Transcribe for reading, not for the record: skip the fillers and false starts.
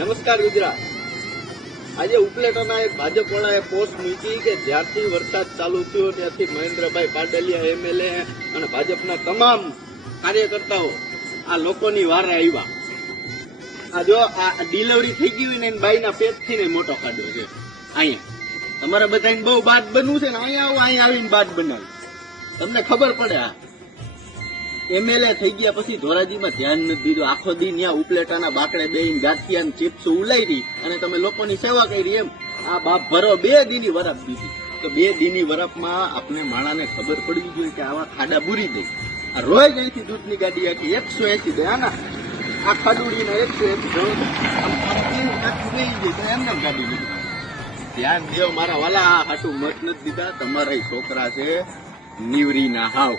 નમસ્કાર ગુજરાત. આજે ઉપલેટાના એક ભાજપ વાળાએ પોસ્ટ મૂકી કે જ્યારથી વરસાદ ચાલુ થયો ત્યારથી મહેન્દ્રભાઈ પાડલિયા એમએલએ અને ભાજપના તમામ કાર્યકર્તાઓ આ લોકોની વારે આવ્યા. આ જો આ ડિલિવરી થઈ ગઈ હોય ને બાઈના પેટથી ને મોટો ખાડો છે. અહીંયા તમારે બધાને બહુ બાદ બનવું છે ને અહીંયા આવો, અહીંયા આવીને બાદ બનાવી તમને ખબર પડે. આ એમએલએ થઈ ગયા પછી ધોરાજીમાં ધ્યાન નથી દીધું. આખો દી ત્યાં ઉપલેટાના બાકડે બેહીને ગાંઠિયા ચિપ્સ ઉલાઈ અને તમે લોકોની સેવા કરી. એમ આ બાપ ભરો 2 દીની વરફ દીધી તો 2 દીની વરફમાં આપણે માણાને ખબર પડવી જોઈએ કે આવા ખાડા બુરી દે. આ રોજ અહીંથી દૂધની ગાડી આખી 180 દે. આના આ ખાડુડીના 180 એમને ગાડી લીધી. ધ્યાન દેવ મારા વાલા. આ હાટું મત નથી દીધા. તમારા છોકરા છે નીવરી ના હાવ.